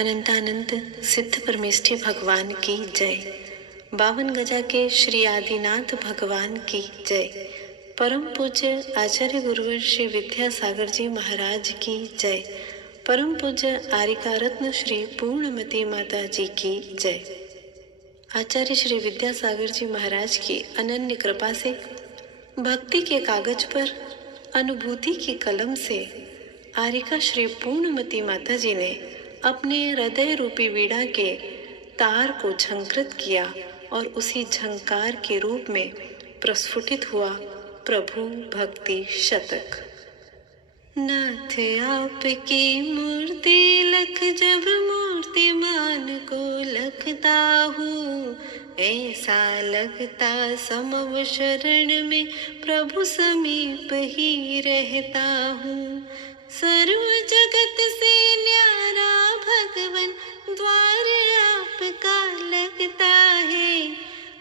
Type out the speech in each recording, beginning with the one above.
अनंतानंद सिद्ध परमेष्ठी भगवान की जय। 52 गजा के श्री आदिनाथ भगवान की जय। परम पूज्य आचार्य गुरुवर श्री विद्यासागर जी महाराज की जय। परम पूज्य आरिका रत्न श्री पूर्णमती माता जी की जय। आचार्य श्री विद्यासागर जी महाराज की अनन्य कृपा से भक्ति के कागज पर अनुभूति की कलम से आरिका श्री पूर्णमती माता जी ने अपने हृदय रूपी वीणा के तार को झंकृत किया और उसी झंकार के रूप में प्रस्फुटित हुआ प्रभु भक्ति शतक। नाथ आपकी मूर्ति लख जब मूर्तिमान को लखता हूँ, ऐसा लगता समव शरण में प्रभु समीप ही रहता हूँ। सर्व जगत से न्यारा भगवन द्वार आपका लगता है।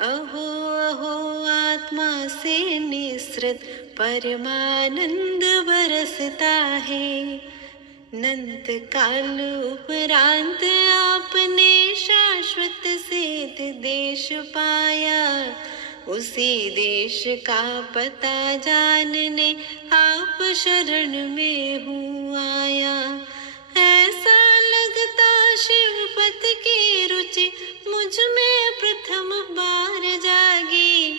अहो अहो आत्मा से निसृत परमानंद बरसता है। नंत काल उपरांत आपने शाश्वत सिद्ध देश पाया, उसी देश का पता जानने आप शरण में हूँ आया। ऐसा लगता शिवपत की रुचि मुझ में प्रथम बार जागी।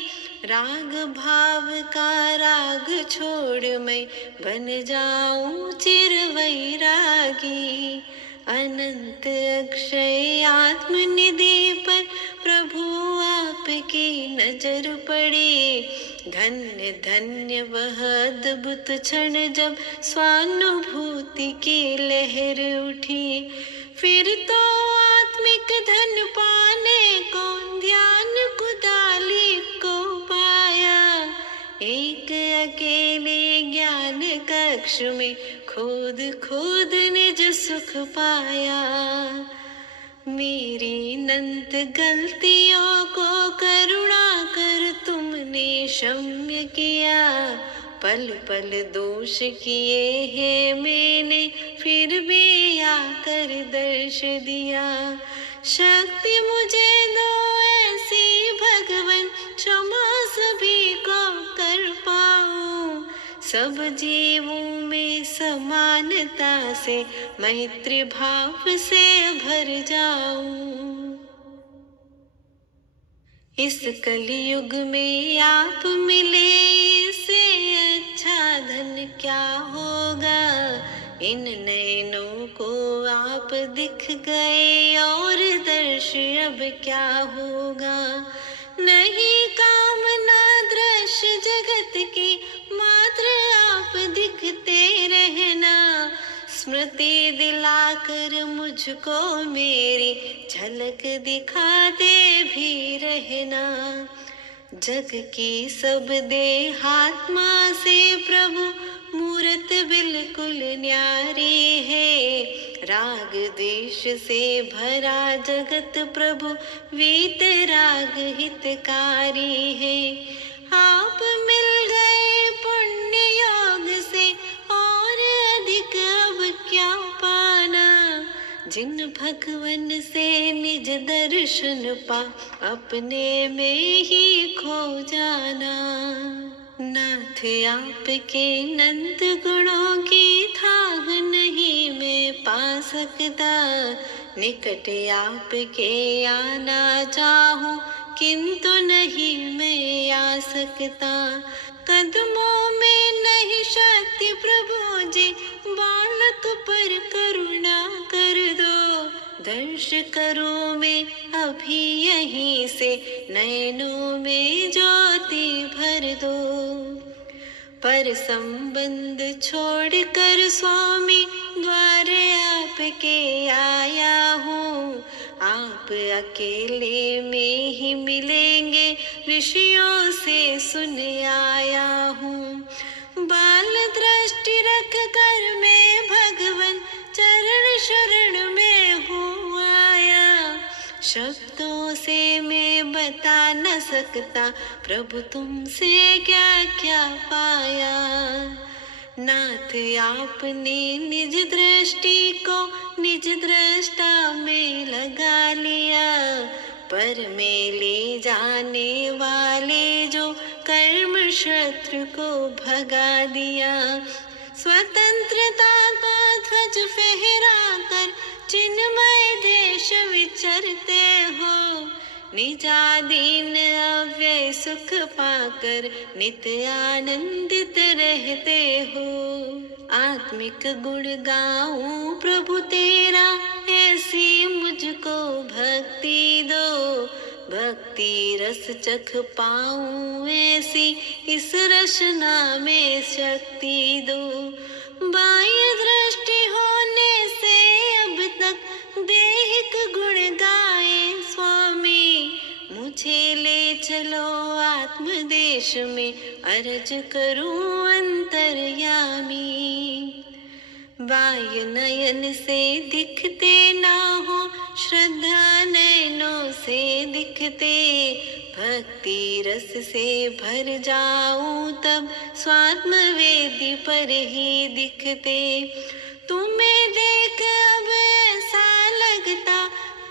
राग भाव का राग छोड़ मैं बन जाऊं चिर वैरागी। अनंत अक्षय आत्मनिधि पर प्रभु आपकी नजर पड़ी। धन्य धन्य वह अद्भुत क्षण जब स्वानुभूति की लहर उठी। फिर तो आत्मिक धन पाने को ध्यान कुदाली को पाया। एक अकेले ज्ञान कक्ष में खुद खुद निज सुख पाया। मेरी अनंत गलतियों को करुणा कर तुमने क्षम्य किया। पल पल दोष किए हैं मैंने, फिर भी आकर दर्श दिया। शक्ति मुझे दो ऐसी भगवन, क्षमा सभी को कर पाऊं। सब जीवों में समानता से मैत्री भाव से भर जाऊं। इस कलयुग में आप मिले, इससे अच्छा धन क्या होगा। इन नैनों को आप दिख गए और दर्श अब क्या होगा। नहीं कामना दृश्य जगत की, मात्र आप दिखते रहना। स्मृति दिलाकर मुझको मेरी झलक दिखाते भी रहना। जग की सब देहात्मा से प्रभु मूरत बिल्कुल न्यारी है। राग द्वेष से भरा जगत प्रभु वीत राग हितकारी है। आप मिल गए पुण्य योग से, और अधिक अब क्या पाना। जिन भगवन से निज दर्शन पा, अपने में ही खो जाना। नाथ आपके अनंत गुणों की थाह नहीं मैं पा सकता। निकट आपके आना चाहूं, किंतु नहीं मैं आ सकता। कदमों में नहीं शक्ति प्रभु जी, बालक पर करुणा कर दो। दर्श करो मैं अभी यहीं से, नैनों में ज्योति भर दो। पर संबंध छोड़कर स्वामी द्वार आपके आया हूँ। आप अकेले में ही मिलेंगे, ऋषियों से सुन आया हूँ। बाल दृष्टि रख कर मैं भगवन चरण शरण में हूँ आया। शब्दों से मैं बता न सकता, प्रभु तुमसे क्या क्या पाया। नाथ आपने निज दृष्टि को निज दृष्टा पर में ले जाने वाले जो कर्म शत्रु को भगा दिया। स्वतंत्रता का ध्वज फहरा कर चिन्मय देश विचरते हो। निजादीन अव्यय सुख पाकर नित्य आनंदित रहते हो। आत्मिक गुण गाऊं प्रभु तेरा, ऐसी मुझको भक्ति दो। भक्ति रस चख पाऊं ऐसी, इस रसना में शक्ति दो। बाह्य दृष्टि होने से अब तक देहिक गुण गाए स्वामी। मुझे ले चलो आत्मदेश में, अर्ज करूं अंतर्यामी। बाह्य नयन से दिखते ना हो, श्रद्धा नयनों से दिखते। भक्ति रस से भर जाऊं तब स्वात्म वेदी पर ही दिखते। तुम्हें देख अब ऐसा लगता,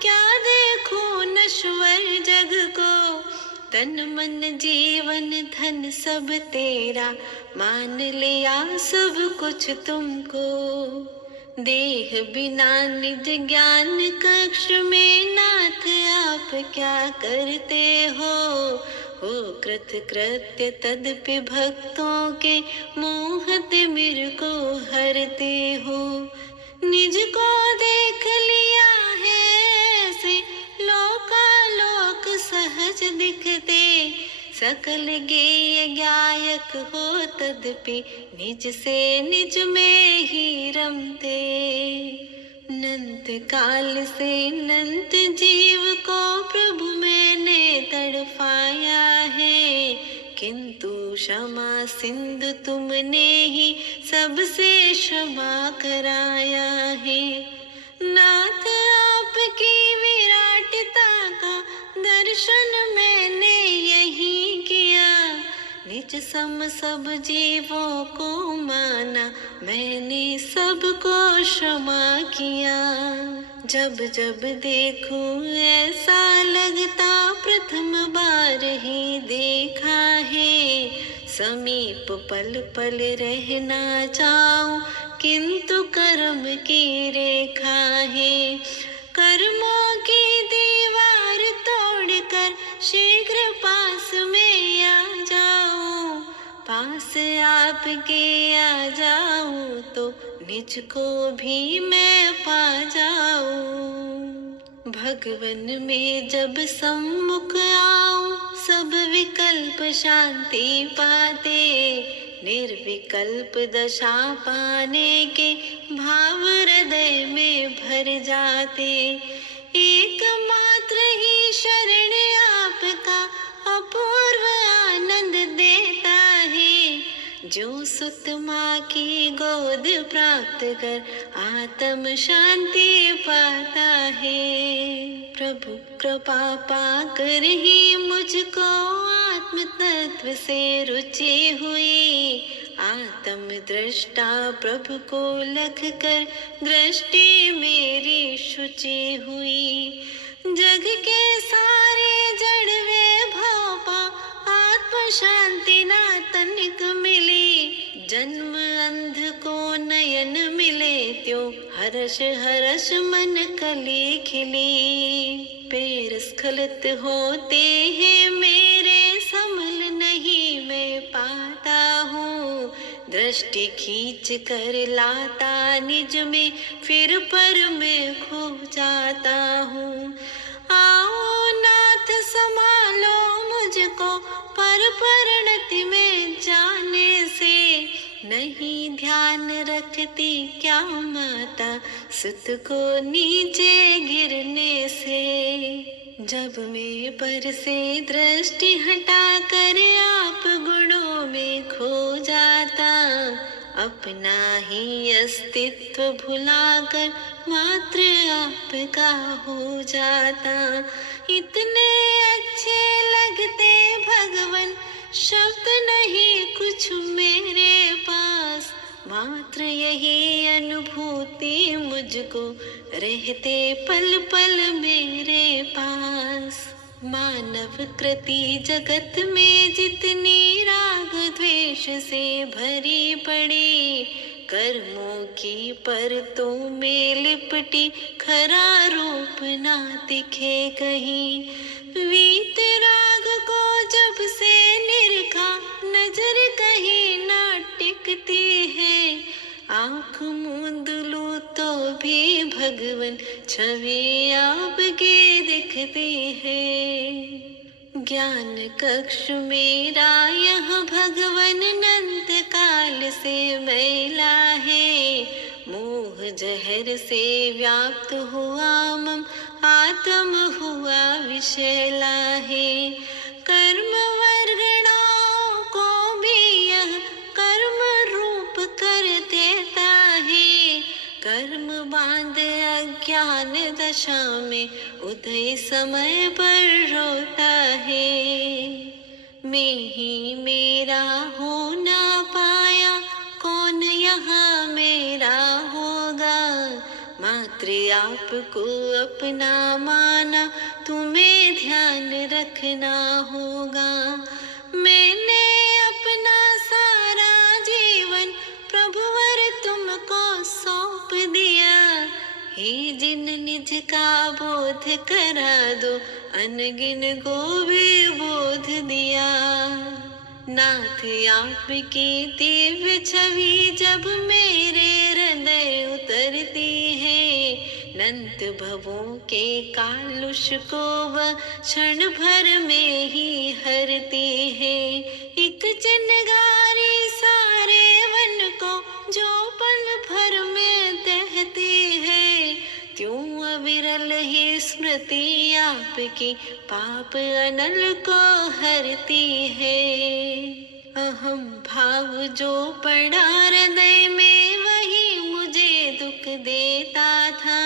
क्या देखूं नश्वर जग को। तन मन जीवन धन सब तेरा, मान लिया सब कुछ तुमको। देह बिना निज ज्ञान कक्ष में नाथ आप क्या करते हो। कृत कृत्य तदपि भक्तों के, मोह तिमिर को हरते हो। निज को देख लिया है ऐसे, लोकालोक सहज दिखते। सकल गेय गायक हो तदपि, निज से निज में ही रमते। नंत काल से नंत जीव को प्रभु मैंने तड़पाया है। किंतु क्षमा सिंधु तुमने ही सबसे क्षमा कराया है। नाथ आपकी विराटता का दर्शन मैंने यही किया। निज सम सब जीवों को माना, मैंने सबको क्षमा किया। जब जब देखूं ऐसा लगता, प्रथम बार ही देखा है। समीप पल पल रहना चाहूं, किंतु कर्म की रेखा है। कर्मों की दीवार तोड़कर शीघ्र पास में आ जाऊं। पास आपके आ जाऊं तो निज को भी मैं पा जाऊं। भगवन में जब सम्मुख आऊं, सब विकल्प शांति पाते। निर्विकल्प दशा पाने के भाव हृदय में भर जाते। एकमात्र ही शरण आपका अपूर्व आनंद देता है। जो सुत माँ की गोद प्राप्त कर आत्म शांति पाता है। प्रभु कृपा पाकर ही मुझको आत्म तत्व से रुचि हुई। आत्म दृष्टा प्रभु को लख कर दृष्टि मेरी शुचि हुई। जग के सारे जड़ वे भोपा, आत्म शांति ना तनिक मिली। जन्म अंध को नयन मिले, त्यों हर्ष हर्ष मन कली खिली। पैर स्खलित होते हैं मेरे, संभल नहीं मैं पाता हूँ। दृष्टि खींच कर लाता निज में, फिर पर मैं खो जाता हूँ। आओ नाथ संभालो मुझको, पर परिणति में जाने से। नहीं ध्यान रखती क्या माता, सुत को नीचे गिरने से। जब मैं पर से दृष्टि हटा कर आप गुणों में खो जाता, अपना ही अस्तित्व भुलाकर मात्र आपका हो जाता। इतने अच्छे लगते भगवन, शब्द नहीं कुछ मेरे पास। मात्र यही अनुभूति मुझको रहते पल पल मेरे पास। मानव कृति जगत में जितनी राग द्वेष से भरी पड़ी, कर्मों की परतों में लिपटी खरा रूप ना दिखे कहीं। वीतराग को जब से निरखा, नजर कहीं ना टिकती है। आँख मूंद लूं तो भी भगवन छवि आपकी दिखती है। ज्ञान कक्ष मेरा यह भगवन अनंत काल से मैला है। मोह जहर से व्याप्त हुआ मम आत्म हुआ विषैला है। कर्म वर्गणाओं को भी यह कर्म रूप कर देता है। कर्म बांध अज्ञान दशा में उदय समय पर रोता है। मैं ही मेरा हो ना पाया, कौन यहाँ मेरा होगा। मात्र आपको अपना माना, तुम्हें ध्यान रखना होगा। मैंने अपना सारा जीवन प्रभुवर तुमको सौंप दिया। हे जिन निज का बोध करा दो, अनगिन को भी बोध दिया। नाथ आपकी दिव्य छवि जब मेरे हृदय उतरती है, अनंत भवों के कालुष को वह क्षण भर में ही हरती है। एक चिनगारी सारे वन को जो पल भर में दहती है, त्यों अविरल ही स्मृति आपकी पाप अनल को हरती है। अहम भाव जो पड़ा हृदय में, वही मुझे दुख देता था।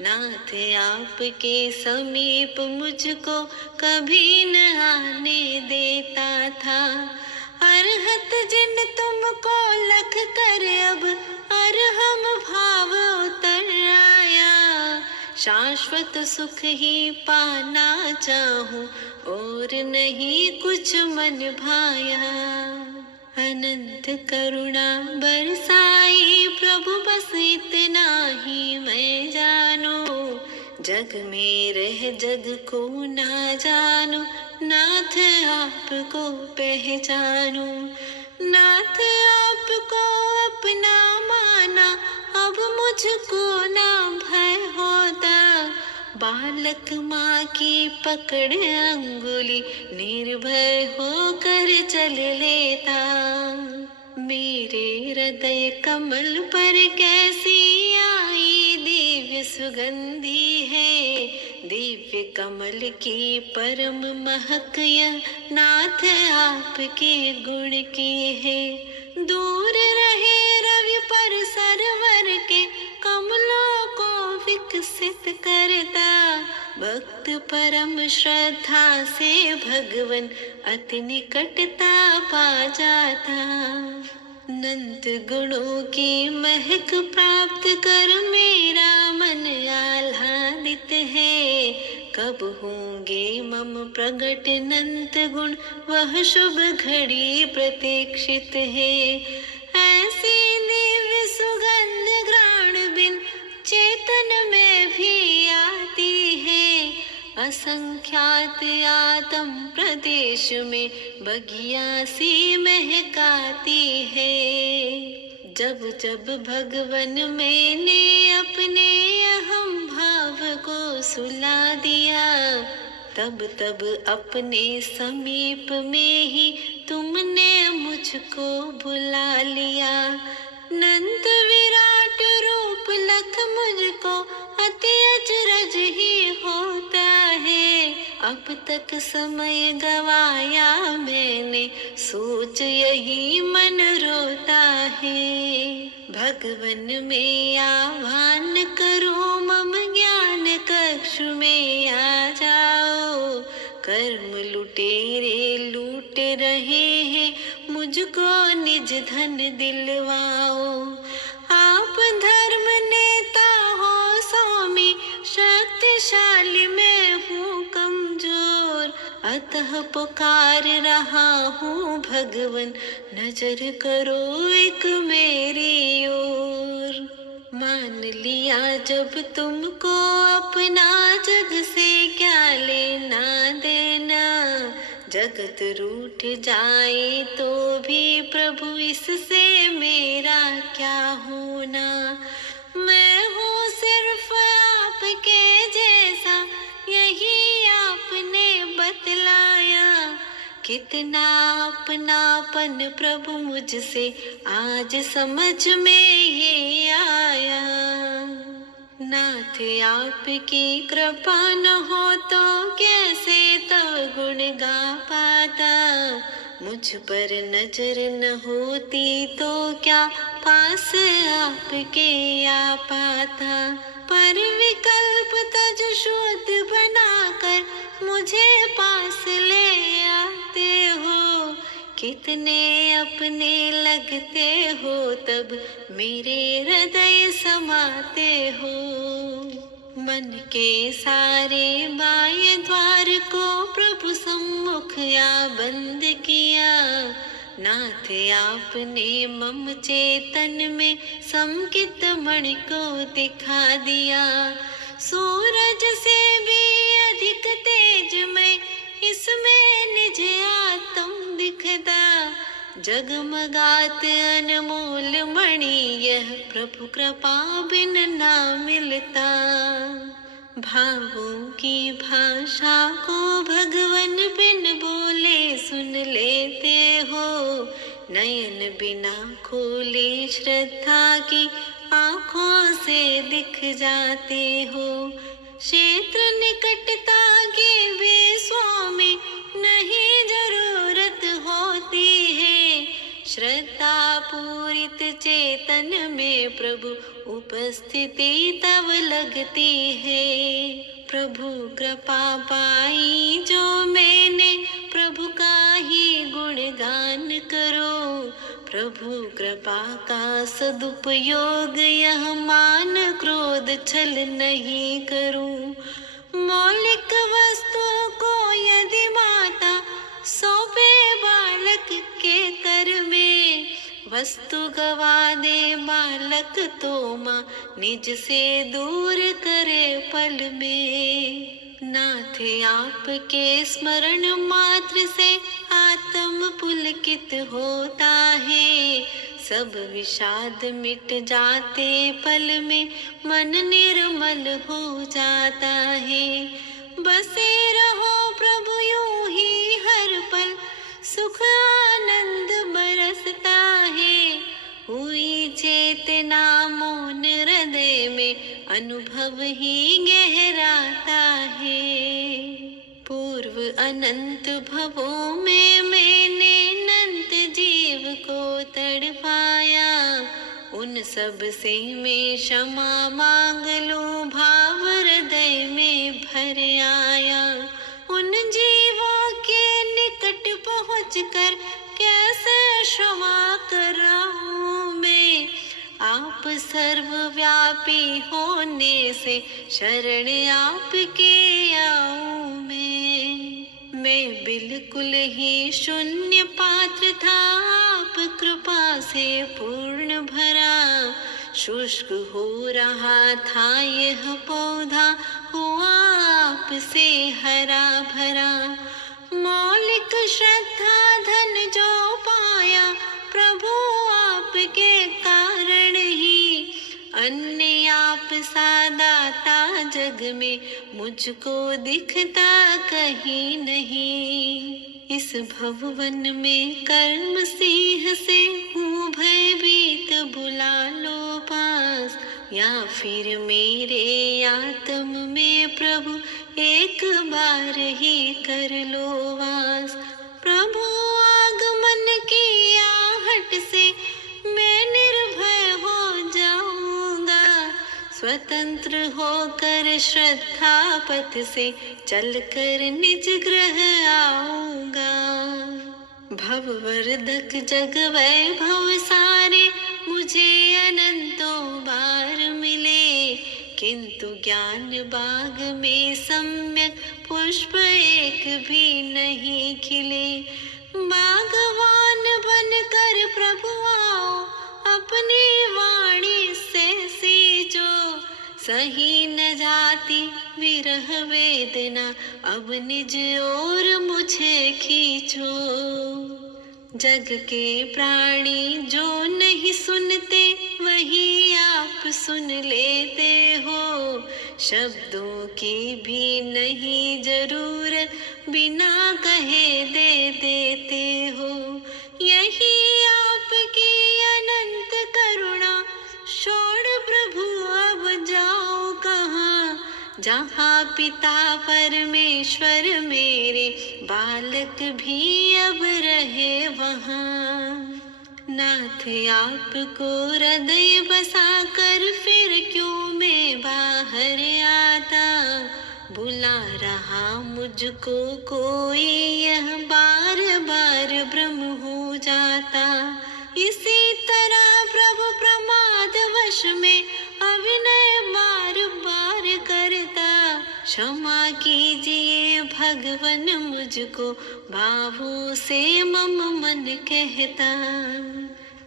नाथ आपके समीप मुझको कभी न आने देता था। अरहत जिन तुमको लख कर अब अरहम भाव उतर आया। शाश्वत सुख ही पाना चाहूं और नहीं कुछ मन भाया। अनंत करुणा बरसाई प्रभु बस इतना ही मैं जानो। जग में रह जग को ना जानो, नाथ आपको पहचानो। नाथ आपको अपना माना, अब मुझको ना भय होता। बालक माँ की पकड़ अंगुली निर्भय होकर चल लेता। मेरे हृदय कमल पर कैसी आई दिव्य सुगंधी है। दिव्य कमल की परम महक यह नाथ आपके गुण की है। दूर रहे रवि पर सरवर के कमलों को विकसित करता। भक्त परम श्रद्धा से भगवन अति निकटता पा जाता। अनंत गुणों की महक प्राप्त कर मेरा मन आह्लादित है। कब होंगे मम प्रगट अनंत गुण, वह शुभ घड़ी प्रतीक्षित है। ऐसी दिव्य सुगंध घ्राण बिन चेतन में भी आती है। असंख्यात आत्म प्रदेश में बगिया सी महकाती है। जब जब भगवन मैंने अपने अहम भाव को सुला दिया, तब तब अपने समीप में ही तुमने मुझको बुला लिया। नंद विराट रूप लख मुझको अति अचरज ही होता है। अब तक समय गवाया मैंने, सोच यही मन रोता है। भगवन में आह्वान करो, मम ज्ञान कक्ष में आ जाओ। कर्म लुटेरे लूट रहे हैं, मुझको निज धन दिलवाओ। आप धर्म नेता हो स्वामी, शक्तिशाली मैं हूँ कमजोर। अतः पुकार रहा हूँ भगवन, नजर करो एक मेरी ओर। मान लिया जब तुमको अपना, जग से क्या लेना देना। जगत रूठ जाए तो भी प्रभु इससे मेरा क्या होना। मैं हूँ सिर्फ आपके जैसा, यही आपने बतलाया। कितना अपनापन प्रभु मुझसे आज समझ में ये आया। नाथ आपकी कृपा न हो तो कैसे तब गुण गा पाता। मुझ पर नजर न होती तो क्या पास आपके आ पाता। पर विकल्प तज शुद्ध बनाकर मुझे पास ले आते हो। कितने अपने लगते हो तब मेरे हृदय समाते हो। मन के सारे बाह्य द्वार को प्रभु सम्मुख आ बंद किया। नाथ आपने मम चेतन में समकित मणि को दिखा दिया। सूरज से भी अधिक तेज में इसमें निज आत्म दिखता। जगमगात अनमोल मणि यह प्रभु कृपा बिन ना मिलता। भावों की भाषा को भगवन बिन बोले सुन लेते हो। नयन बिना खोले श्रद्धा की आँखों से दिख जाते हो। क्षेत्र निकटता के वे स्वामी नहीं जरूरत होती है। श्रद्धा पूरित चेतन में प्रभु उपस्थिति तब लगती है। प्रभु कृपा पाई जो मैंने, प्रभु का ही गुणगान करो। प्रभु कृपा का सदुपयोग यह मान क्रोध छल नहीं करूं। मौलिक वस्तु को यदि माता सौंपे बालक के कर में, वस्तु गवा दे बालक तो माँ निज से दूर करे पल में। नाथ आपके स्मरण मात्र से आत्म पुलकित होता है। सब विषाद मिट जाते पल में, मन निर्मल हो जाता है। बसे रहो प्रभु यूं ही हर पल, सुख आनंद बरसता है। हुई चेतना मौन हृदय में, अनुभव ही गहराता है। पूर्व अनंत भवों में मैंने अनंत जीव को तड़पाया। उन सब से मैं क्षमा मांग लूं, भाव हृदय में भर आया। उन जीवों के निकट पहुंचकर कैसे क्षमा कराऊं मैं। आप सर्वव्यापी होने से शरण आपके आऊं मैं बिल्कुल ही शून्य पात्र था, आप कृपा से पूर्ण भरा। शुष्क हो रहा था यह पौधा, हुआ आपसे हरा भरा। मौलिक श्रद्धा धन जो पाया, प्रभु आपके कारण ही। अन्य आप सा दाता जग में मुझको दिखता कहीं नहीं। इस भवन में कर्म सिंह से हूँ भयभीत, बुला लो पास। या फिर मेरे आत्म में प्रभु एक बार ही कर लो वास। प्रभु आगमन की आहट से मैं निर्भय हो जाऊंगा। स्वतंत्र होकर श्रद्धा पथ से चलकर निज गृह आऊंगा। भववर्धक जग वैभव सारे मुझे अनंतों बार मिले। किंतु ज्ञान बाग में सम्यक पुष्प एक भी नहीं खिले। बागवान बनकर प्रभु आओ, अपनी वाणी से सींचो। सही न जाती विरह वेदना, अब निज ओर मुझे खींचो। जग के प्राणी जो नहीं सुनते, वही आप सुन लेते हो। शब्दों की भी नहीं जरूरत, बिना कहे दे देते हो। यही आपकी अनंत करुणा, छोड़ प्रभु अब जाओ कहाँ। जहाँ पिता परमेश्वर मेरे, बालक भी अब रहे वहाँ। नाथ आपको हृदय बसा कर फिर क्यों मैं बाहर आता। बुला रहा मुझको कोई, यह बार बार भ्रम हो जाता। इसी तरह प्रभु प्रमाद वश में अभिनय बार बार करता। क्षमा कीजिए भगवन मुझको, भावों से मम मन कहता।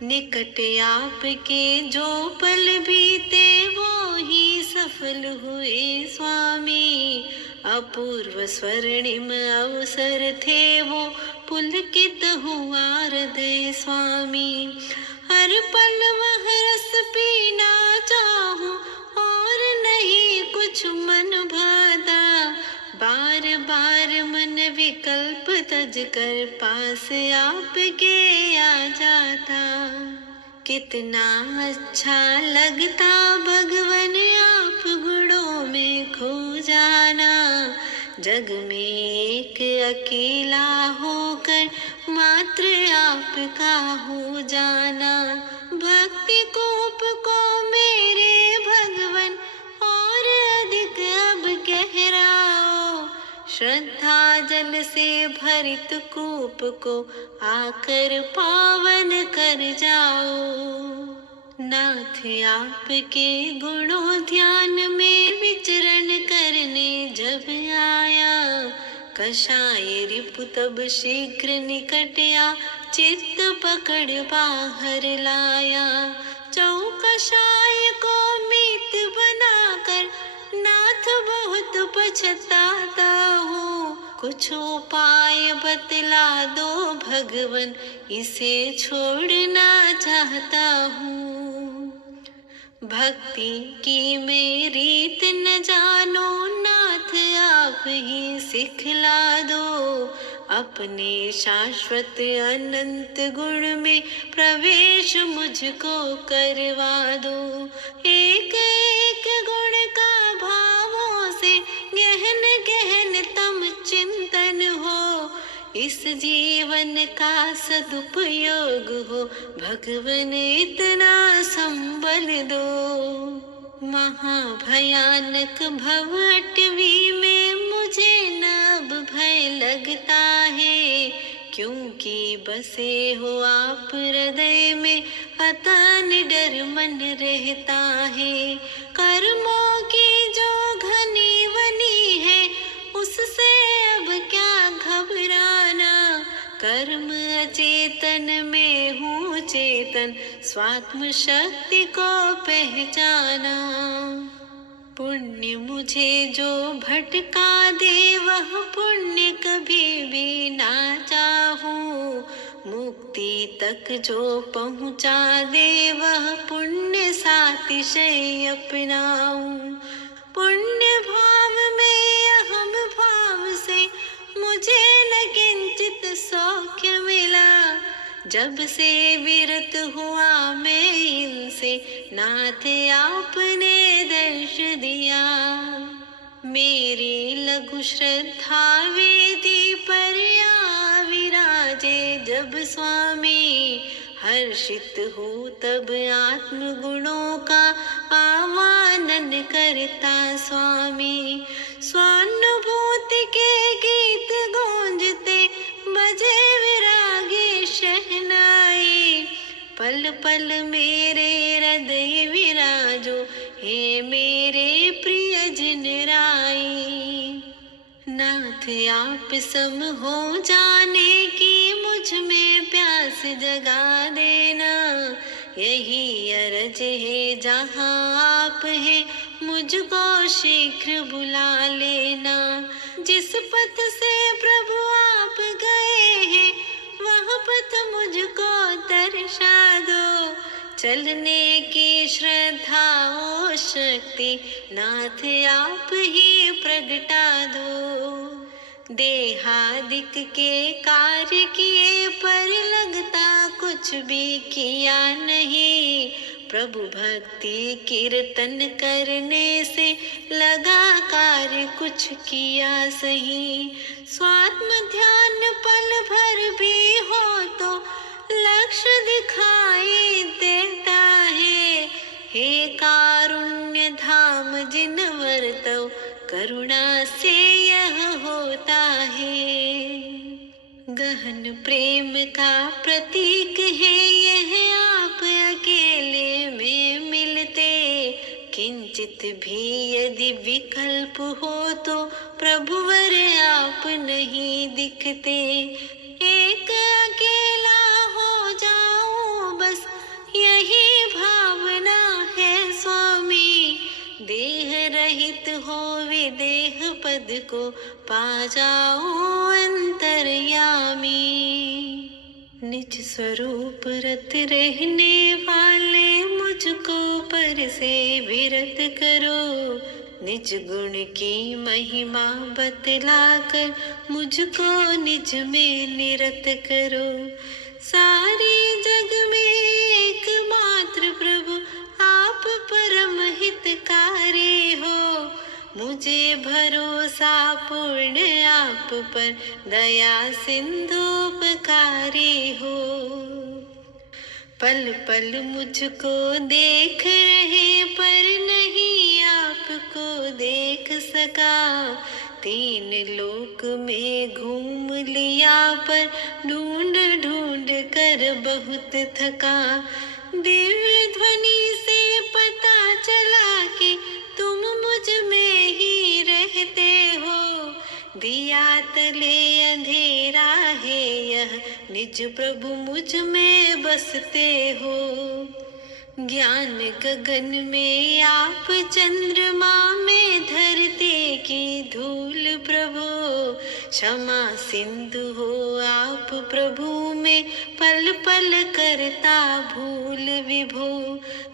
निकट आपके जो पल बीते, वो ही सफल हुए स्वामी। अपूर्व स्वर्णिम अवसर थे वो, पुलकित हुआ हृदय स्वामी। हर पल वह रस पीना चाहूं, और नहीं कुछ मन भाता। बार बार मन विकल्प तज कर, पास आपके आ जाता। कितना अच्छा लगता भगवन आप गुणों में खो जाना। जग में एक अकेला होकर, मात्र आपका हो जाना। भक्ति कूप को मेरे भगवन, और अधिक अब गहराओ। श्रद्धा जल से भरित कूप को, आकर पावन कर जाओ। नाथ आपके गुणों ध्यान में विचरण करने जब आया। कषाय रिपु तब शीघ्र निकट आ, चित्त पकड़ बाहर लाया। चौकषाय को मीत बनाकर, नाथ बहुत पछताता हूँ। कुछ उपाय बतला दो भगवन, इसे छोड़ना चाहता हूँ। भक्ति की मैं रीत न जानो, नाथ आप ही सिखला दो। अपने शाश्वत अनंत गुण में प्रवेश मुझको करवा दो। एक एक गुण का भावों से गहन गहन तम चिंतन हो। इस जीवन का सदुपयोग हो, भगवन इतना संबल दो। महाभयानक भव अटवी में मुझे न अब भय लगता है। क्योंकि बसे हो आप हृदय में, अतः निडर मन रहता है। कर्मों की जो घनी वनी है, उससे अब क्या घबराना। कर्म अचेतन में हूँ चेतन, स्वात्म शक्ति को पहचाना। पुण्य मुझे जो भटका दे, वह पुण्य कभी भी ना चाहूं। मुक्ति तक जो पहुँचा दे, वह पुण्य सातिशय अपनाऊं। पुण्य भाव में अहम भाव से, मुझे न किंचित सौख्य मिला। जब से विरत हुआ मैं इनसे, नाथ आपने दर्श दिया। मेरी लघु श्रद्धा वेदी पर आ विराजे जब स्वामी। हर्षित हो तब आत्म गुणों का आवानन करता स्वामी। स्वानुभूति के गीत गूंजते, बजे विरागी शहनाई। पल पल मेरे हृदय विराजो, हे मेरे नाथ आप सम हो जाने की मुझ में प्यास जगा देना। यही अरज है जहाँ आप हैं मुझको शीघ्र बुला लेना। जिस पथ से प्रभु आप गए हैं वह पथ मुझको दर्शा दो। चलने की श्रद्धा और शक्ति नाथ आप ही प्रगटा दो। देहादिक के कार्य किए पर लगता कुछ भी किया नहीं। प्रभु भक्ति कीर्तन करने से लगा कार्य कुछ किया सही। स्वात्म ध्यान पल भर भी हो तो लक्ष्य दिखाई देता है। हे कारुण्य धाम जिन वर्तव करुणा से यह होता है। गहन प्रेम का प्रतीक है यह आप अकेले में मिलते। किंचित भी यदि विकल्प हो तो प्रभुवर आप नहीं दिखते। एक अकेला हो जाऊं बस यही भावना है स्वामी। देह रहित हो विदेह पद को पा जाऊं अंतर्यामी। निज स्वरूप रत रहने वाले मुझको पर से विरत करो। निज गुण की महिमा बतलाकर मुझको निज में निरत करो। सारे जग में एकमात्र प्रभु आप परम हितकारी हो। मुझे भरोसा पूर्ण आप पर दया सिंधुपकारी हो। पल पल मुझको देख रहे पर नहीं आपको देख सका। तीन लोक में घूम लिया पर ढूंढ ढूंढ कर बहुत थका। दिव्य ध्वनि से पता चला कि तुम मुझ में ही रहते हो। दिया तले अंधेरा है यह निज प्रभु मुझ में बसते हो। ज्ञान गगन में आप चंद्रमा में धरती की धूल प्रभु। क्षमा सिंधु हो आप प्रभु में पल पल करता भूल विभो।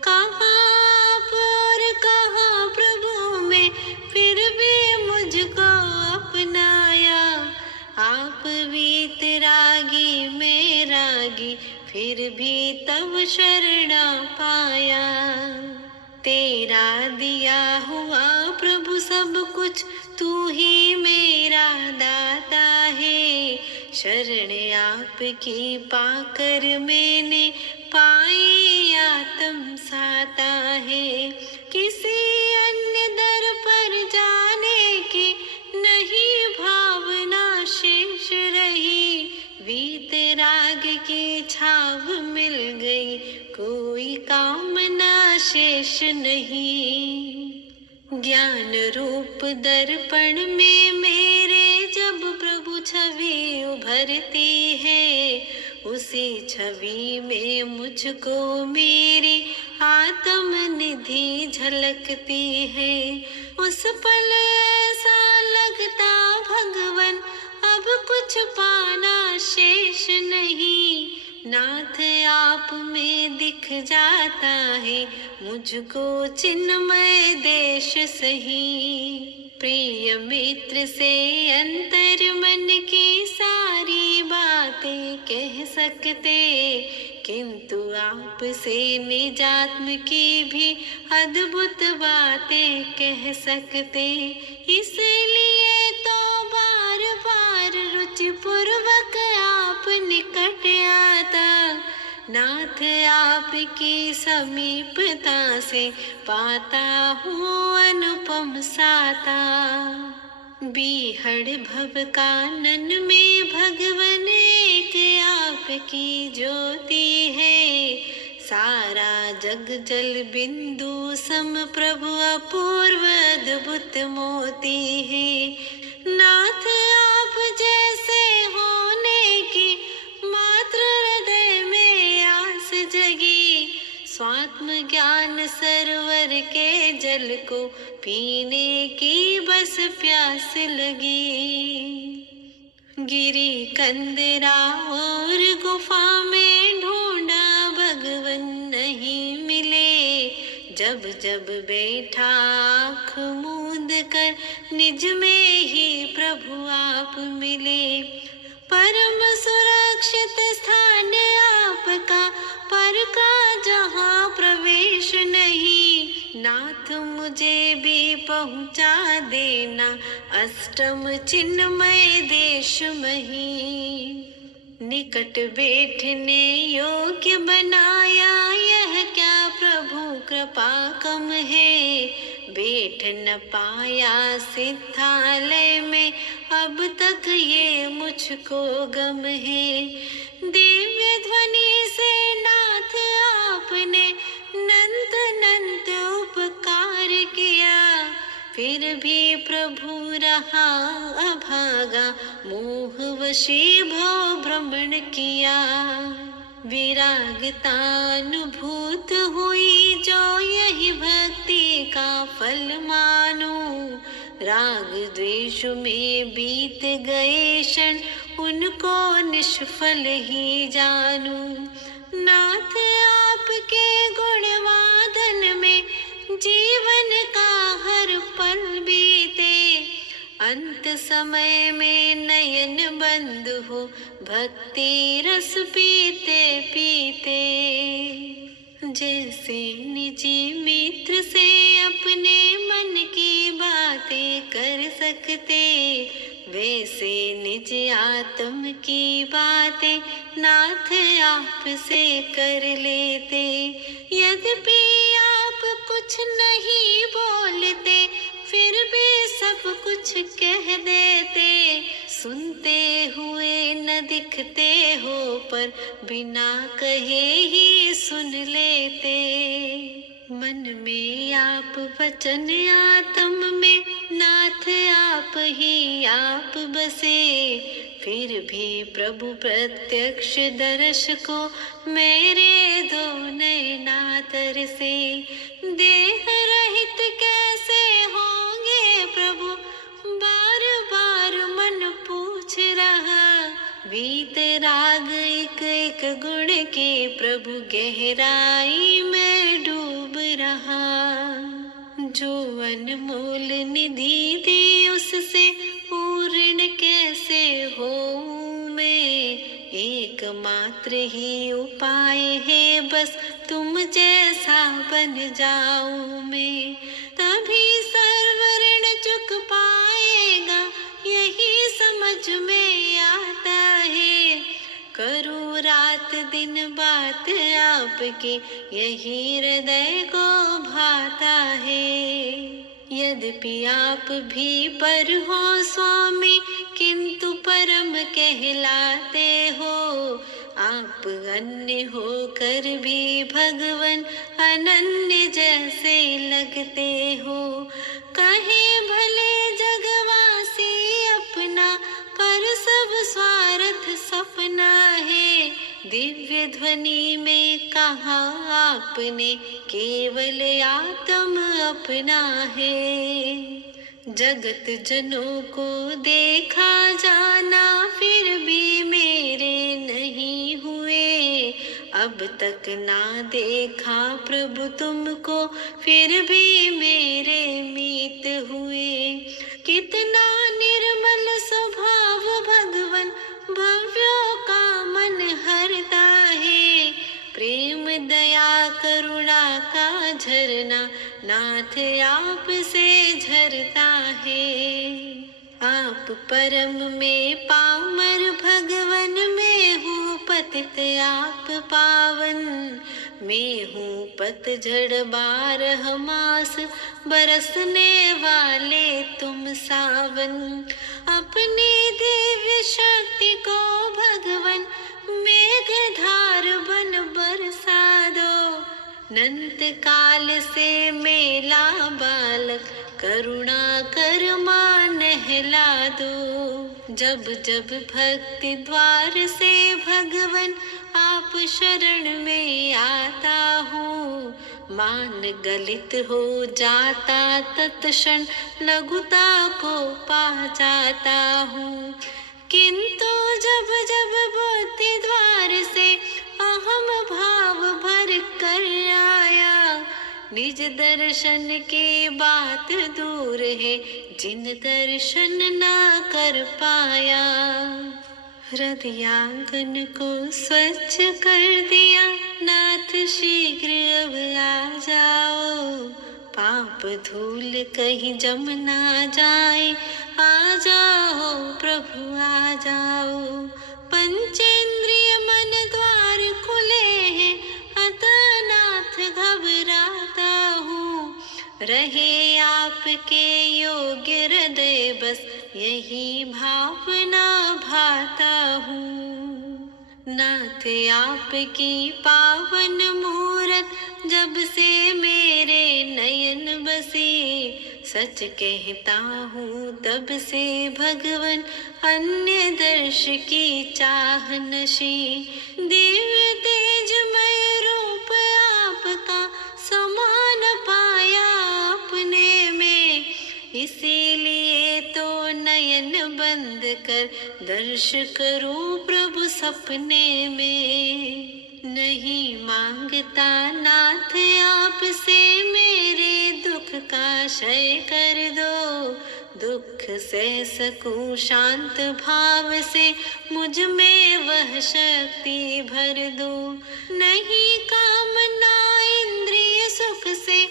कहाँ आप और कहाँ प्रभु में फिर भी मुझको अपनाया। आप वीतरागी में रागी फिर भी तब शरणा पाया। तेरा दिया हुआ प्रभु सब कुछ तू ही मेरा दाता है। शरण आपकी पाकर मैंने पाई आत्म साता है। किसी अन्य दर पर जाने की नहीं भावना शेष रही। वीतराग की छाव मिल गई कोई कामना शेष नहीं। ज्ञान रूप दर्पण में मेरे जब प्रभु छवि उभरती है। उसी छवि में मुझको मेरी आत्म निधि झलकती है। उस पल ऐसा लगता भगवन अब कुछ पाना शेष नहीं। नाथ आप में दिख जाता है मुझको चिन्मय देश सही। प्रिय मित्र से अंतर मन की सारी बातें कह सकते। किंतु आप से निजात्म की भी अद्भुत बातें कह सकते। इसलिए तो बार बार रुचि पूर्वक आप निकट आता। नाथ आपकी समीपता से पाता हूँ अनुपम साता। बीहड़ भव कानन में भगवन एक आपकी ज्योति है। सारा जग जल बिंदु सम प्रभु अपूर्व अद्भुत मोती है। नाथ के जल को पीने की बस प्यास लगी। गिरी कंदरा और गुफा में ढूंढा भगवन नहीं मिले। जब जब बैठा आँख मूंद कर निज में ही प्रभु आप मिले। परम सुरक्षित स्थान आपका, पर का जहाँ प्रवेश नहीं। नाथ मुझे भी पहुँचा देना अष्टम चिन्मय देश मही। निकट बैठने योग्य बनाया, यह क्या प्रभु कृपा कम है। बैठ न पाया सिद्धालय में, अब तक ये मुझको गम है। दिव्य ध्वनि से नाथ आपने नंत नंत उपकार किया। फिर भी प्रभु रहा अभागा, मोहवशी भव भ्रमण किया। विरागता अनुभूत हुई जो यही भक्ति का फल मानो। राग द्वेष में बीत गए क्षण, उनको निष्फल ही जानू। नाथ आपके गुणवादन में जीवन का हर पल बीते। अंत समय में नयन बंद हो, भक्ति रस पीते पीते। जैसे निजी मित्र से अपने मन की बातें कर सकते, वैसे निज आत्म की बातें नाथ आप से कर लेते। यद्यपि आप कुछ नहीं बोलते, फिर भी सब कुछ कह देते। सुनते हुए न दिखते हो, पर बिना कहे ही सुन लेते। मन में आप वचन आत्म में, नाथ आप ही आप बसे। फिर भी प्रभु प्रत्यक्ष दर्श को मेरे दो नैना तरसे। देह रहित कैसे होंगे प्रभु, बार बार मन पूछ रहा। वीतराग एक एक गुण के प्रभु गहराई में डूब रहा। जो अनमोल निधि दी उससे पूर्ण कैसे हो मैं। एकमात्र ही उपाय है बस, तुम जैसा बन जाऊं मैं। तभी सर्व ऋण चुक पाएगा, यही समझ में आता है। करूँ रात दिन बात आपकी, यही हृदय को भाता है। यद्यपि आप भी पर हो स्वामी, किंतु परम कहलाते हो। आप अन्य होकर भी भगवन अनन्य जैसे लगते हो। कहे भले जगवासी अपना, पर सब स्वार्थ सपना है। दिव्य ध्वनि में कहा आपने, केवल आत्म अपना है। जगत जनों को देखा जाना, फिर भी मेरे नहीं हुए। अब तक ना देखा प्रभु तुमको, फिर भी मेरे मीत हुए। कितना निर्मल स्वभाव भगवन, भव्यों का मन हरता है। प्रेम दया करुणा का झरना, नाथ आप से झरता है। आप परम में पामर भगवन, मैं हूँ पतित आप पावन। मैं हूँ पतझड़ बारह मास, बरसने वाले तुम सावन। अपनी दिव्य शक्ति को भगवन, मेघधार बन बरसा दो। नंत काल से मेला बालक, करुणा कर मां नहला दो। जब जब भक्ति द्वार से भगवन आप शरण में आता हूँ, मान गलित हो जाता तत्क्षण लघुता को पा जाता हूँ। किंतु जब जब बुद्धि द्वार से अहम भाव भर कर आया, निज दर्शन की बात दूर है जिन दर्शन ना कर पाया। हृदयांगन को स्वच्छ कर दिया, नाथ शीघ्र अब आ जाओ। पाप धूल कहीं जम ना जाए, आ जाओ प्रभु आ जाओ। पंचेंद्रिय मन द्वार खुले हैं, अतः नाथ घबराता हूँ। रहे आपके योग्य हृदय बस, यही भावना भाता हूँ। नाथ आपकी पावन मूरत जब से मेरे नयन बसे, सच कहता हूँ तब से भगवन अन्य दर्श की चाह नशी। दिव्य तेजमय रूप आपका समान पाया अपने में, इसीलिए तो नयन बंद कर दर्श करूं प्रभु सपने में। नहीं मांगता नाथ आपसे मेरे दुख का क्षय कर दो, दुख सह सकूं शांत भाव से मुझ में वह शक्ति भर दो। नहीं कामना इंद्रिय सुख से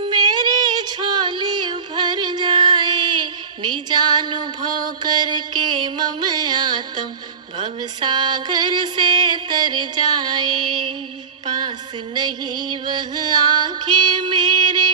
मेरी झोली भर जाए, निजानुभव करके मम आत्म भव सागर से तर जाए। पास नहीं वह आँखें मेरे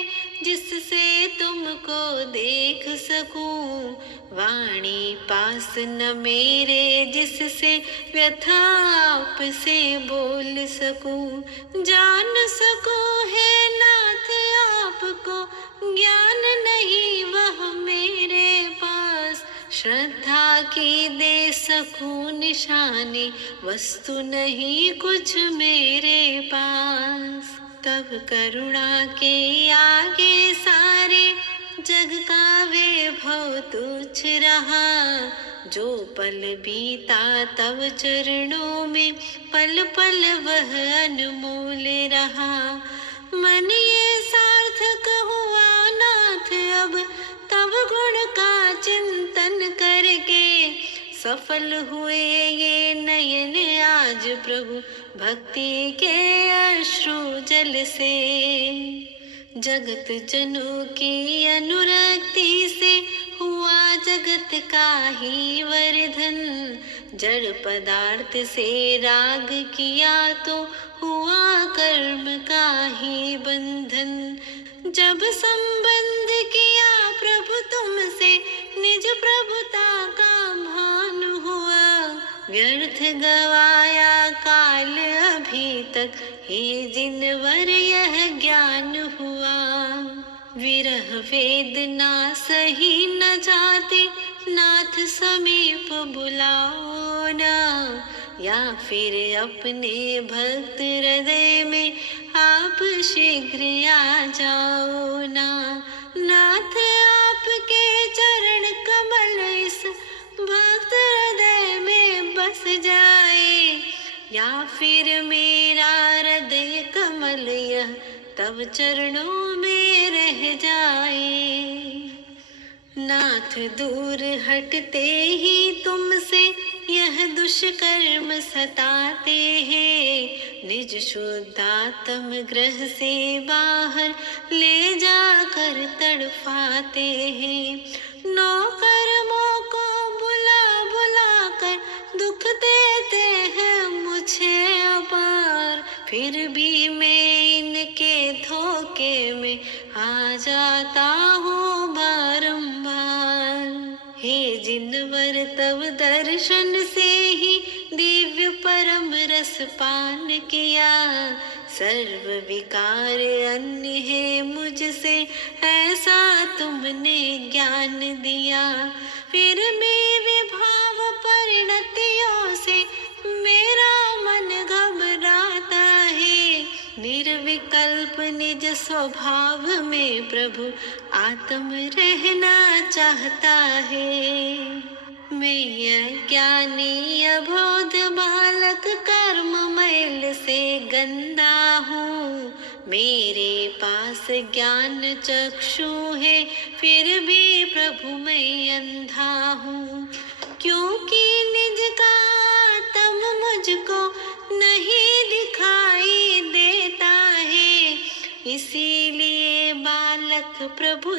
जिससे तुमको देख सकूं, वाणी पास न मेरे जिससे व्यथा आपसे बोल सकूं। जान सकूं है नाथ आपको, ज्ञान नहीं वह मेरे पास। श्रद्धा की दे सकूं निशानी, वस्तु नहीं कुछ मेरे पास। तब करुणा के आगे सारे जग का वैभव तुच्छ रहा, जो पल बीता तब चरणों में पल पल वह अनमोल रहा। मन ये सार्थक हुआ नाथ अब तब गुण का चिंतन करके, सफल हुए ये नयन आज प्रभु भक्ति के अश्रु जल से। जगत जनों की अनुरक्ति से हुआ जगत का ही वर्धन, जड़ पदार्थ से राग किया तो हुआ कर्म का ही बंधन। जब संबंध किया प्रभु तुमसे निज प्रभुता का भान हुआ, व्यर्थ गवाया काल अभी तक हे जिनवर यह ज्ञान हुआ। विरह वेदना सही न जाते नाथ समीप बुलाओ ना, या फिर अपने भक्त हृदय में आप शीघ्र आ जाओ ना। नाथ आपके चरण कमल इस भक्त हृदय में बस जाए, या फिर मेरा हृदय कमल यह तब चरणों में रह जाए। नाथ दूर हटते ही तुमसे यह दुष्कर्म सताते हैं, निज शुद्धात्म ग्रह से बाहर ले जाकर तड़पाते हैं। नौकर्मों को बुला बुला कर दुख देते हैं मुझे अपार, फिर भी मैं इनके धोखे में आ जाता हूँ बारंबार। हे जिनवर तब दर्शन से ही दिव्य परम रस पान किया, सर्व विकार अन्य है मुझसे ऐसा तुमने ज्ञान दिया। फिर मैं विभाव परिणतियों से मेरा मन घबराता है, निर्विकल्प निज स्वभाव में प्रभु आत्म रहना चाहता है। मैं अज्ञानी अबोध बालक कर्म मैल से गंदा हूँ। मेरे पास ज्ञान चक्षु है, फिर भी प्रभु मैं अंधा हूँ। क्योंकि निज का आत्म मुझको नहीं दिखाई देता है, इसीलिए बालक प्रभु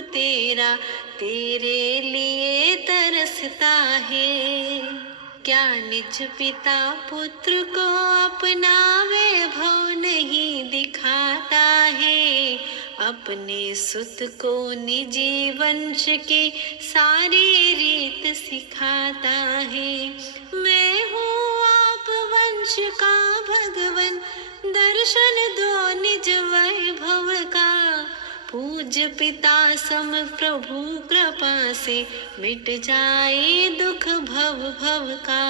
तेरे लिए तरसता है। क्या निज पिता पुत्र को अपना वैभव नहीं दिखाता है, अपने सुत को निजी वंश की सारी रीत सिखाता है। मैं हूँ आप वंश का भगवन, दर्शन दो निज वैभव का। पूज्य पिता सम प्रभु कृपा से मिट जाए दुख भव भव का।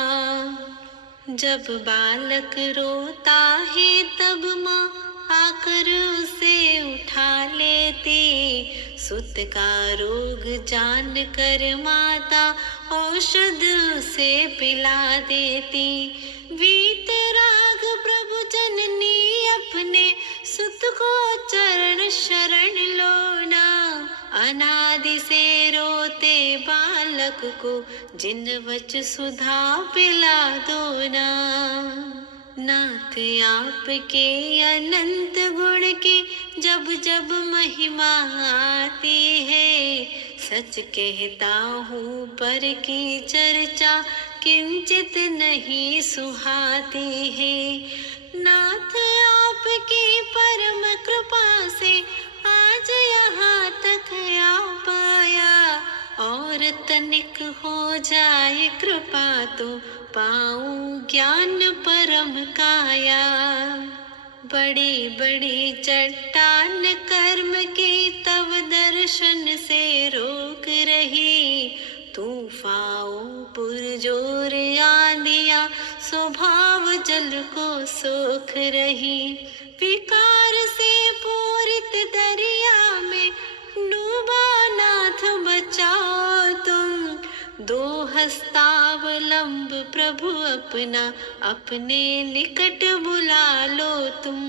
जब बालक रोता है तब माँ आकर उसे उठा लेती, सुत का रोग जान कर माता औषध उसे पिला देती। वीतराग प्रभु जननी अपने सुत को चरण शरण लो ना। अनादि से रोते बालक को जिन वच सुधा पिला दो ना। नाथ आपके अनंत गुण की जब जब महिमा आती है, सच कहता हूँ पर की चर्चा किंचित नहीं सुहाती है। नाथ आपकी परम कृपा से आज यहाँ तक आ पाया, और तनिक हो जाए कृपा तो पाऊं ज्ञान परम काया। बड़ी बड़ी चट्टान कर्म की तव दर्शन से रोक रही, तूफाओं पुरजोर आंधियां स्वभाव जल को सोख रही। विकार से पूरित दरिया में डूबा नाथ बचाओ तुम। दो हस्तावलंब प्रभु अपना अपने निकट बुला लो तुम।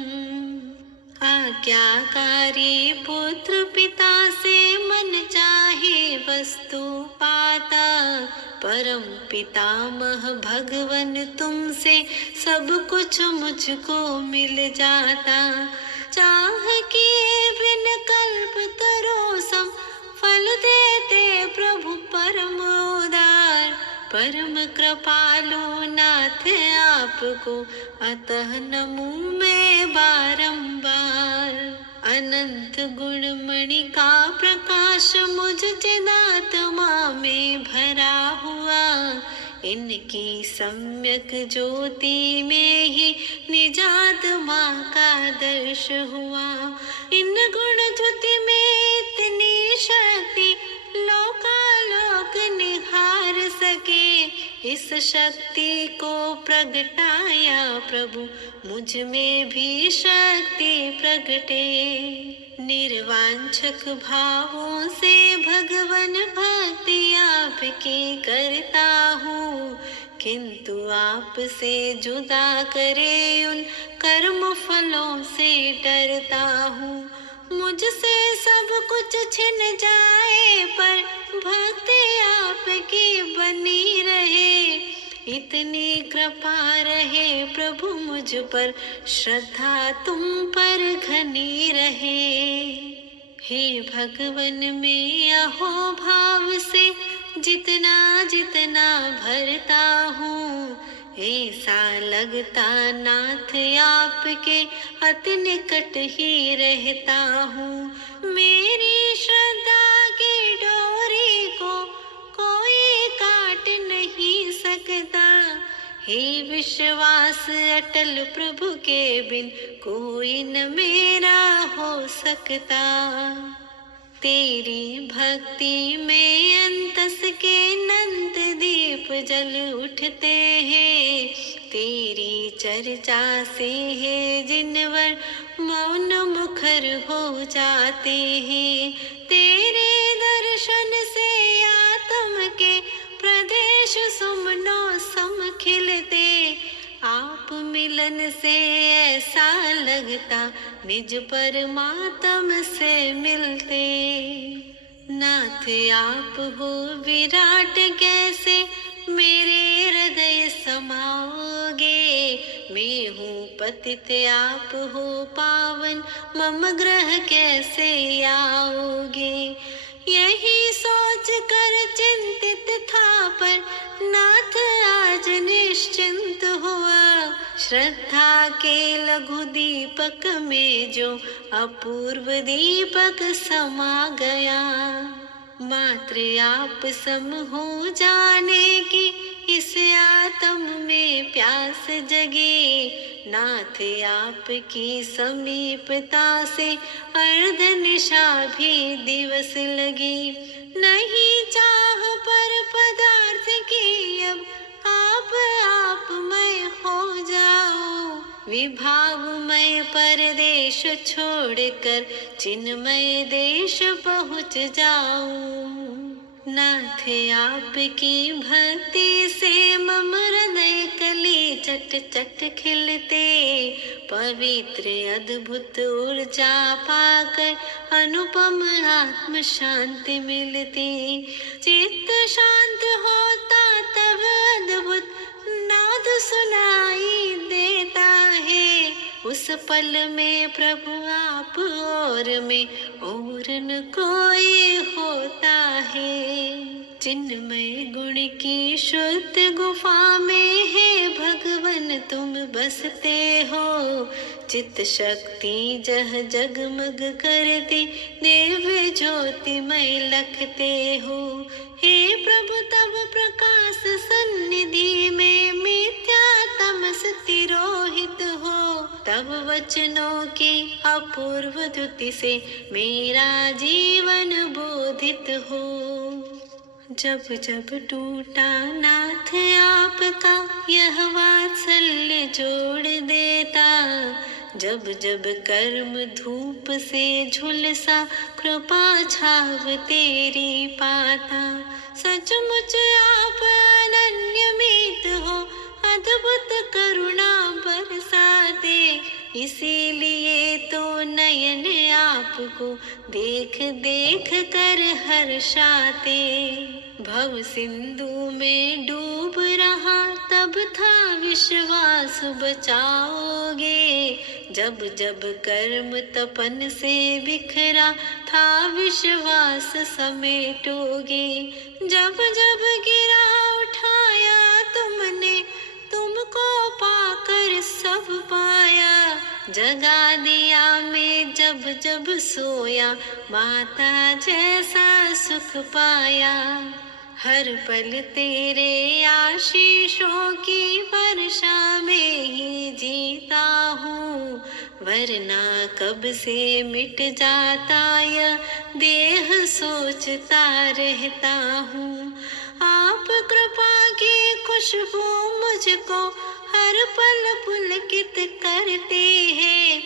आज्ञाकारी पुत्र पिता से मन चाहे वस्तु पाता, परम पितामह भगवन तुमसे सब कुछ मुझको मिल जाता। चाह किए बिन कल्प तरो सम फल देते प्रभु परम उदार। परम कृपालु नाथ आपको अतः नमूं मैं बारंबार। अनंत गुणमणि का प्रकाश मुझ चिदात्मा में भरा हुआ, इनकी सम्यक ज्योति में ही निजात्मा का दर्श हुआ। इन गुण ज्योति में इतनी शक्ति लोकालोक निहार सके, इस शक्ति को प्रगटाया प्रभु मुझ में भी शक्ति प्रगटे। निर्वांछक भावों से भगवन भक्ति आपकी करता हूँ, किंतु आपसे जुदा करे उन कर्म फलों से डरता हूँ। मुझसे सब कुछ छिन जाए पर भक्ति आपकी बनी रहे, इतनी कृपा रहे प्रभु मुझ पर, श्रद्धा तुम पर घनी रहे। हे भगवन में अहो भाव से जितना जितना भरता हूँ, ऐसा लगता नाथ आपके अति निकट ही रहता हूँ। मेरी श्रद्धा की डोरी को कोई काट नहीं सकता, हे विश्वास अटल प्रभु के बिन कोई न मेरा हो सकता। तेरी भक्ति में अंतस के नंद दीप जल उठते हैं, तेरी चर्चा से है जिनवर मौन मुखर हो जाते हैं। तेरे दर्शन से आत्म के प्रदेश सुमनों सम खिलते। आप मिलन से ऐसा लगता निज परमात्म से मिलते। नाथ आप हो विराट कैसे मेरे हृदय समाओगे। मैं हूँ पतित आप हो पावन मम ग्रह कैसे आओगे। यही सोच कर चिंतित था पर नाथ आज निश्चिंत हुआ। श्रद्धा के लघु दीपक में जो अपूर्व दीपक समा गया। मात्र आप सम हो जाने की इस आत्म में प्यास जगी। नाथ आपकी समीपता से अर्ध निशा भी दिवस लगी। नहीं चाह पर पदार्थ की अब आपमय हो जाओ। विभावमय परदेश छोड़कर चिन्मय देश पहुँच जाऊं। नाथ आपकी भक्ति से मम हृदय कली चट चट खिलते। पवित्र अद्भुत ऊर्जा पाकर अनुपम आत्म शांति मिलती। चित्त शांत होता तब अद्भुत नाद सुनाई देता है। उस पल में प्रभु आप और मैं और न कोई होता है। चिन्मय गुण की शुद्ध गुफा में है भगवन तुम बसते हो। चित्त शक्ति जह जगमग करती दिव्य ज्योति में लखते हो। हे प्रभु तब प्रकाश सन्निधि में मिथ्या तमस तिरोहित हो। तब वचनों की अपूर्व द्युति से मेरा जीवन बोधित हो। जब जब टूटा नाथ आपका यह वात्सल्य जोड़ देता। जब जब कर्म धूप से झुलसा कृपा छाव तेरी पाता। सचमुच आप अनन्य मीत हो अद्भुत करुणा बरसाते। इसीलिए तो नयन आपको देख देख कर हर्षाते। भव सिंधु में डूब रहा तब था विश्वास बचाओगे। जब जब कर्म तपन से बिखरा था विश्वास समेटोगे। जब जब गिरा उठाया तुमने तुमको पाकर सब पाया। जगा दिया मैं जब जब सोया माता जैसा सुख पाया। हर पल तेरे आशीषों की वर्षा में ही जीता हूँ। वरना कब से मिट जाता यह देह सोचता रहता हूँ। आप कृपा की खुशबू मुझको हर पल पुलकित करते हैं।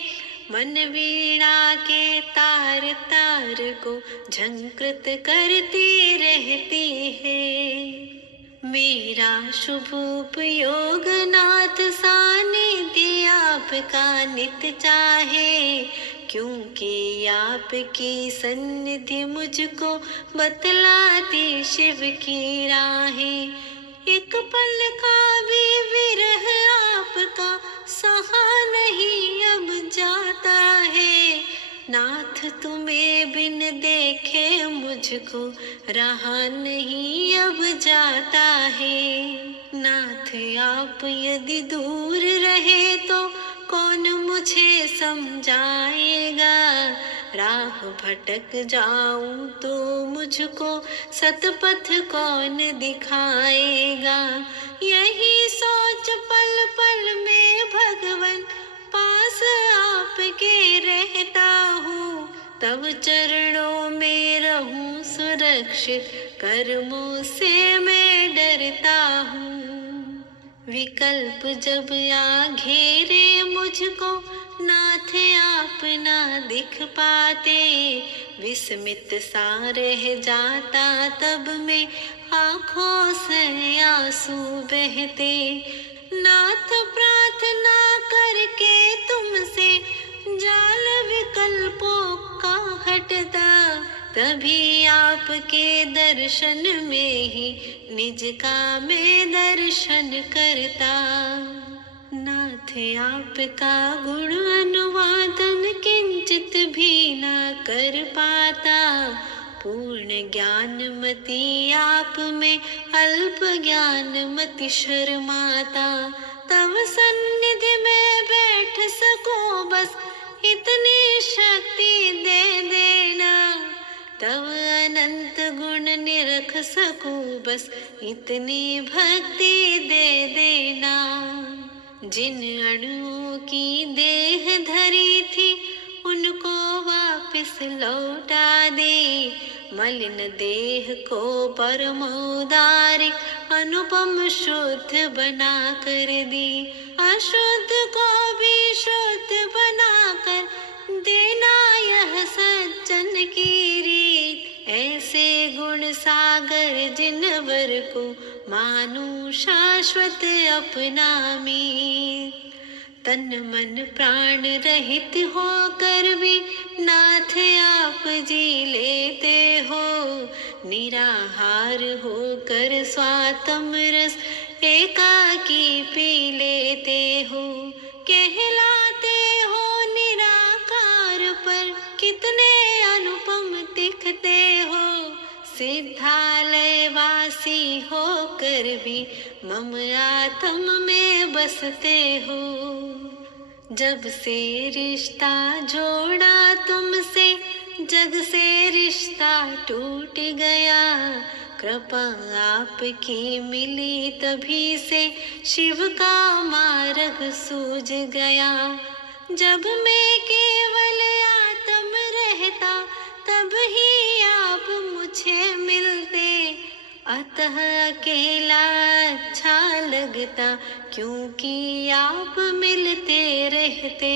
मन वीणा के तार तार को झंकृत करती रहती है। मेरा शुभ उपयोग नाथ सानिध्य आपका नित चाहे। क्योंकि आपकी सन्निधि मुझको बतलाती शिव की राहें। एक पल का भी विरह आपका सहा नहीं अब जाता है। नाथ तुम्हें बिन देखे मुझको रहा नहीं अब जाता है। नाथ आप यदि दूर रहे तो कौन मुझे समझाएगा। राह भटक जाऊं तो मुझको सतपथ कौन दिखाएगा। यही सोच पल पल में भगवन पास आपके रहता हूँ। तब चरणों में रहूं सुरक्षित कर्मों से मैं डरता हूँ। विकल्प जब आ घेरे मुझको नाथ आप ना दिख पाते, विस्मित सा रह जाता तब में आँखों से आंसू बहते। नाथ प्रार्थना करके तुमसे जाल विकल्पों का हटता, तभी आपके दर्शन में ही निज का मैं दर्शन करता। नाथ आपका गुण अनुवादन किंचित भी ना कर पाता, पूर्ण ज्ञानमती आप में अल्प ज्ञानमती शर्माता। तब सन्निधि में बैठ सको बस इतनी शक्ति दे देना, तब अनंत गुण निरख सकूं बस इतनी भक्ति दे देना। जिन अणुओं की देह धरी थी उनको वापस लौटा दे, मलिन देह को परम उदारिक अनुपम शुद्ध बना कर दी। अशुद्ध को भी शुद्ध बनाकर देना यह सज्जन की रीत। ऐसे गुण सागर जिनवर को मानू शाश्वत अपना मीत। तन मन प्राण रहित होकर भी नाथ आप जी लेते हो, निराहार होकर स्वातम रस एकाकी पी लेते हो। कहलाते हो निराकार पर कितने अनुपम दिखते हो, सिद्धालय वासी होकर भी मम आत्म में बसते हो। जब से रिश्ता जोड़ा तुमसे जग से रिश्ता टूट गया, कृपा आपकी मिली तभी से शिव का मार्ग सूझ गया। जब मैं केवल आत्म रहता तब ही आप मुझे मिलते, अतः अकेला अच्छा लगता क्योंकि आप मिलते रहते।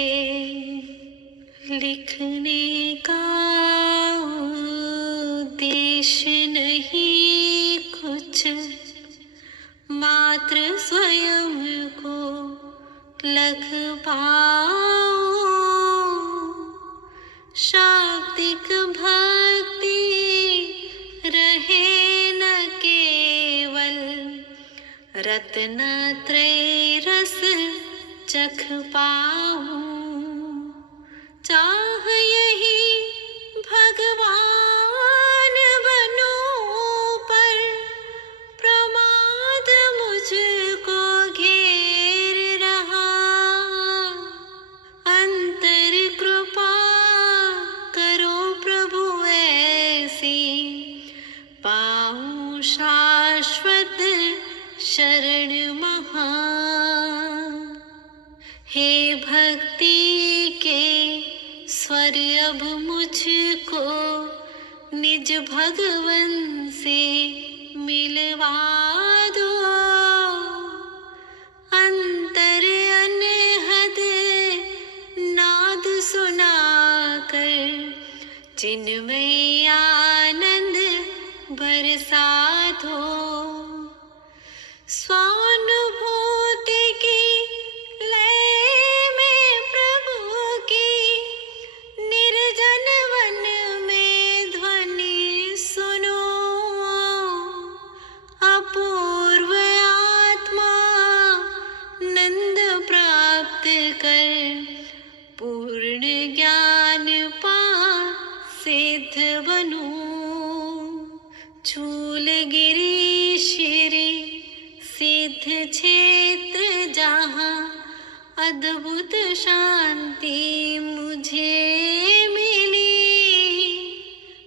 लिखने का उद्देश्य नहीं कुछ, मात्र स्वयं को लख पाओ। शाब्दिक भक्ति रहे न केवल, रत्नत्रय रस चख पाऊं। चाह यही भगवान बनूं पर प्रमाद मुझको घेर रहा। अंतर कृपा करो प्रभु ऐसी, पाऊं शाश्वत शरण महा। हे भक्ति के स्वर अब मुझको निज भगवन से मिलवा दो। अंतर अनहद नाद सुनाकर चिन्मय आनंद बरसा दो। स्वानुभूति की लय में प्रभु की निर्जन वन में ध्वनि सुनो। अपूर्व आत्मा नंद प्राप्त कर पूर्ण ज्ञान पा सिद्ध बनूं। चूलगिरी श्री सिद्ध क्षेत्र जहाँ अद्भुत शांति मुझे मिली।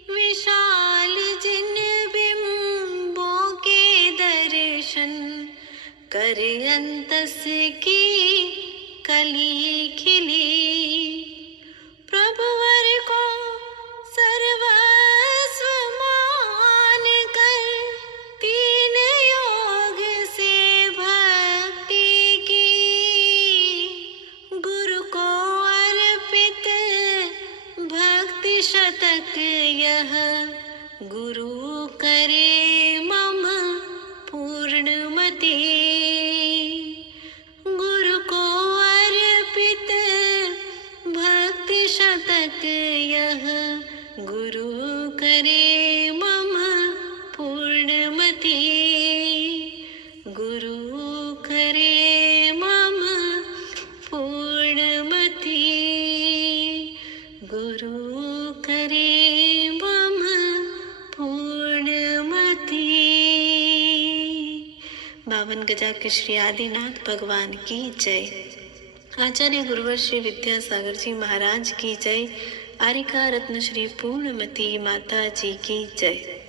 विशाल जिन बिंबों के दर्शन कर अंतस की कली खिली। प्रभुवर को सर्वस्व मान कर तीन योग से भक्ति की। गुरु को बावन गजा के श्री आदिनाथ भगवान की जय। आचार्य गुरुवर श्री विद्यासागर जी महाराज की जय। आरिका रत्न श्री पूर्णमती माता जी की जय।